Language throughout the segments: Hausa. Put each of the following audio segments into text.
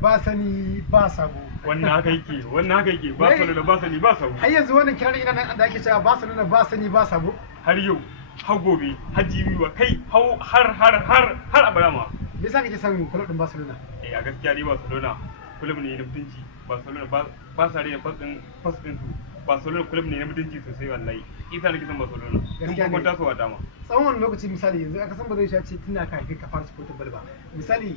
ba sani ba sabo. Wannan haka yake ba salo da ba sani ba sabo. Har yanzu wannan kiran ina nan da ake cewa ba salo da ba sani ba sabo. Har yau har gobe har jibiwa kai har abada ma. Me yasa kake son club din Barcelona? A gaskiya dai Barcelona club ne na mutunci. Barcelona ba sa rena fas din su. Barcelona club ne na mutunci sosai wallahi. Isa nake son Barcelona. Gaskiya kun tasowa dama. Tsawon wani lokaci misali yanzu aka san ba zai ce tun ka kai ka fara supporting bal ba. Misali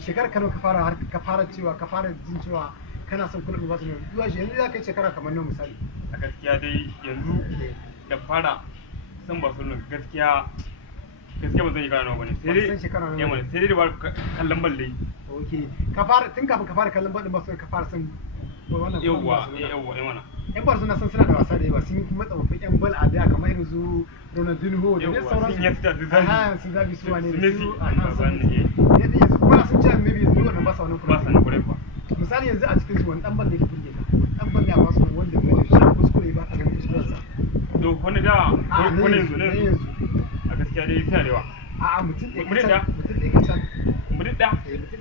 shekarar Kano ka fara jin cewa kana son club din Barcelona. Zuwa shi yanzu za ka yi shekara kamar nan misali. A gaskiya dai yanzu da fara son Barcelona gaskiya ba zan yi kana nawa bane. Sai dai da ba kallon bal dai. Okay. Tun kafin ka fara kallon bal din Barcelona ka fara son wannan yawwa mana. Yan Barcelona sun suna da wasa da yawa sun yi kuma tsofaffin yan bal a da kamar irin su Ronaldinho da dai sauransu. Sun zabi su wane da su yanzu kuma sun ce maybe yanzu wannan ba sa wannan kuma. Misali yanzu a cikin su wani dan bal da yake burge ka. Dan bal ya ba su wanda bai shi kuskure ba a ganin kuskuren sa. To wani da wani yanzu a gaskiya dai suna da yawa. A'a mutum ɗaya kacan. Mutum ɗaya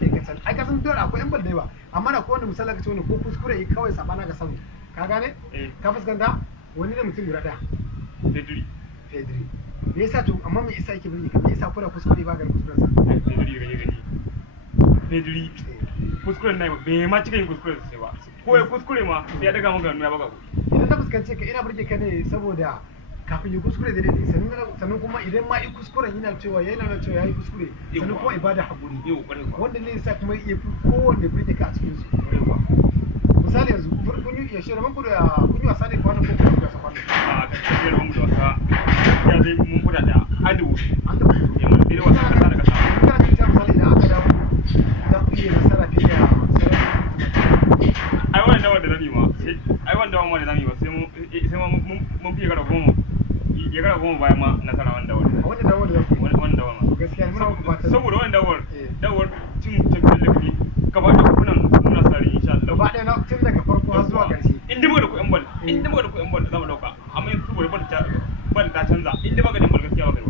kacan. Ai ka san dole akwai yan bal da yawa amma na kowane misali ka ce wani ko kuskure kawai sabana ga samu. Ka gane? Ka fuskanta wani ne mutum guda ɗaya. Pedri. Me yasa to amma me yasa yake burge ka? Me yasa kuna kuskure ba ga kuskuren sa? Pedri. Kuskuren nayi bai ma cika yin kuskuren sai ba. Ko ya kuskure ma sai ya daga maka hannu ya baka ku. Idan na fuskance ka ina burge ka ne saboda kafin yi kuskure da daidai sannan kuma idan ma yi kuskuren yana cewa ya yi kuskure sannan kuma ibada haƙuri wanda ne yasa kuma iya fi kowanne burge ka a cikin su. Misali yanzu kun yi yaushe rabon kun yi wasa ne kwanan ko kun yi wasa kwanan? A gaskiya rabon da wasa gaskiya dai mun kuda da adu yamma sai dai wasa kasa da kasa. Kana jin ta misali idan aka dawo za ku iya nasara fiye da sauran. Ai wannan dawa da zamu yi ma sai mun fiye gara goma. Ya gara goma bayan ma nasara wannan dawar. Wannan dawar da zaku yi? Wannan dawar ma. Gaskiya muna muku fatan. Saboda wannan dawar cin tafiyan da kake gaba da kunan muna sare insha Allah. Gaba ɗaya na tun daga farko har zuwa ƙarshe. In dai muka da kuɗin bal za mu dauka amma yanzu saboda bal ta canza in dai baka da bal gaskiya ba kai